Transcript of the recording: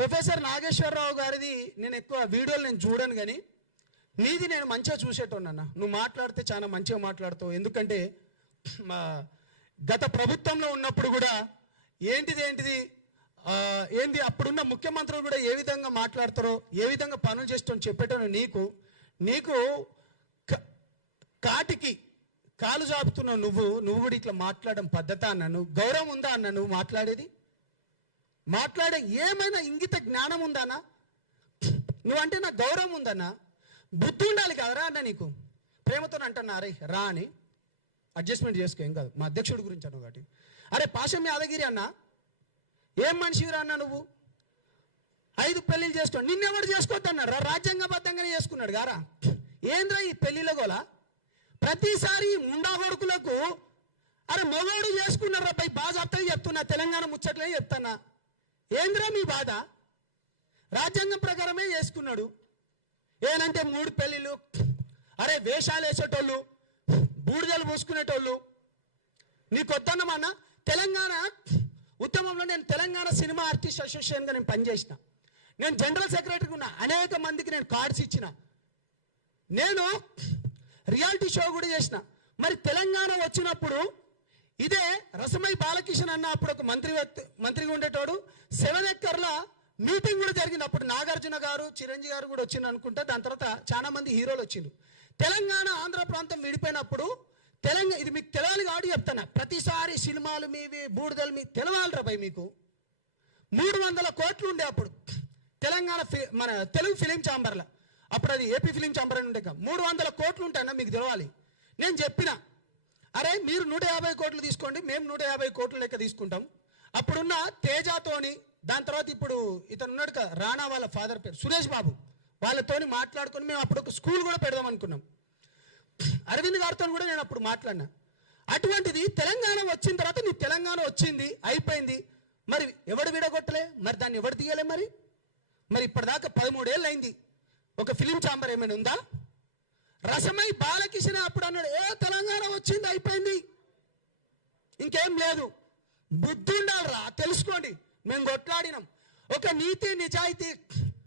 Professor Nageswararao గారిది నేను ఎక్కువ వీడియోలు నేను చూడను, కానీ నీది నేను మంచిగా చూసేటోన్నా. నువ్వు మాట్లాడితే చాలా మంచిగా మాట్లాడుతావు. ఎందుకంటే గత ప్రభుత్వంలో ఉన్నప్పుడు కూడా ఏంటిది అప్పుడున్న ముఖ్యమంత్రులు కూడా ఏ విధంగా మాట్లాడతారో, ఏ విధంగా పనులు చేస్తారో చెప్పేటో నీకు కాటికి కాలు చాపుతున్నావు. నువ్వు కూడా ఇట్లా మాట్లాడడం పద్ధత అన్నాను. గౌరవం ఉందా అన్న? నువ్వు మాట్లాడే ఏమైనా ఇంగిత జ్ఞానం ఉందానా? నువ్వంటే నాకు గౌరవం ఉందన్నా, బుద్ధి ఉండాలి కదరా అన్న. నీకు ప్రేమతో అంటున్నా, అరే రా అని అడ్జస్ట్మెంట్ చేసుకో, ఏం కాదు. మా అధ్యక్షుడి గురించి అన్న ఒకటి. అరే పాశం యాదగిరి అన్న, ఏం మనిషిరా అన్న నువ్వు? 5 పెళ్ళిళ్ళు చేసుకో. నిన్నెవడు చేసుకోవద్దన్నాడు? రాజ్యాంగబద్ధంగానే చేసుకున్నాడు గారా. ఏంద్రా ఈ పెళ్ళిళ్ళ గోలా? ప్రతిసారి ముండా కొడుకులకు అరే మగోడు చేసుకున్నారా పై బాజాప్తగా చెప్తున్నా, తెలంగాణ ముచ్చట్లే చెప్తానా. ఏంద్రా మీ బాధ? రాజ్యాంగం ప్రకారమే చేసుకున్నాడు. ఏనంటే 3 పెళ్ళిళ్ళు. అరే వేషాలు వేసేటోళ్ళు, బూడిదలు పూసుకునేటోళ్ళు నీకు వద్దన్నమన్నా. తెలంగాణ ఉద్యమంలో నేను తెలంగాణ సినిమా ఆర్టిస్ట్ అసోసియేషన్గా నేను పనిచేసిన. నేను జనరల్ సెక్రటరీగా ఉన్నా. అనేక మందికి నేను కార్డ్స్ ఇచ్చిన. నేను రియాలిటీ షో కూడా చేసిన. మరి తెలంగాణ వచ్చినప్పుడు ఇదే రసమై బాలకిషన్ అన్న అప్పుడు ఒక మంత్రిగా ఉండేటోడు 7 ఎకర్ల మీటింగ్ కూడా జరిగింది. అప్పుడు నాగార్జున గారు, చిరంజీవి గారు కూడా వచ్చింది అనుకుంటా. దాని తర్వాత చాలా మంది హీరోలు వచ్చిండ్రు. తెలంగాణ ఆంధ్ర ప్రాంతం విడిపోయినప్పుడు ఇది మీకు తెలవాలి కాబట్టి చెప్తాను. ప్రతిసారి సినిమాలు మీవి, బూడిదలు మీ తెలవాలిరా భయ్. మీకు 300 కోట్లు ఉండే అప్పుడు తెలంగాణ మన తెలుగు ఫిలిం ఛాంబర్లో. అప్పుడు అది ఏపీ ఫిలిం ఛాంబర్ అని ఉండే. 300 కోట్లు ఉంటాయన్నా, మీకు తెలవాలి. నేను చెప్పిన, అరే మీరు 150 కోట్లు తీసుకోండి, మేము 150 కోట్ల లెక్క తీసుకుంటాం. అప్పుడున్న తేజాతోని, దాని తర్వాత ఇప్పుడు ఇతను ఉన్నాడు కదా రాణా వాళ్ళ ఫాదర్ పేరు సురేష్ బాబు, వాళ్ళతోని మాట్లాడుకొని మేము అప్పుడు ఒక స్కూల్ కూడా పెడదాం అనుకున్నాం. అరవింద్ గారితో కూడా నేను అప్పుడు మాట్లాడినా. అటువంటిది తెలంగాణ వచ్చిన తర్వాత నీ తెలంగాణ వచ్చింది, అయిపోయింది. మరి ఎవడు విడగొట్టలే? మరి దాన్ని ఎవడు తీయలే? మరి ఇప్పటిదాకా 13 ఏళ్ళు అయింది. ఒక ఫిలిం ఛాంబర్ ఏమైనా ఉందా? రసమై బాలకిషన్ అప్పుడు అన్నాడు, తెలంగాణ వచ్చింది, అయిపోయింది, ఇంకేం లేదు. బుద్ధి ఉండాలిరా, తెలుసుకోండి. మేము కొట్లాడినాం. ఒక నీతి నిజాయితీ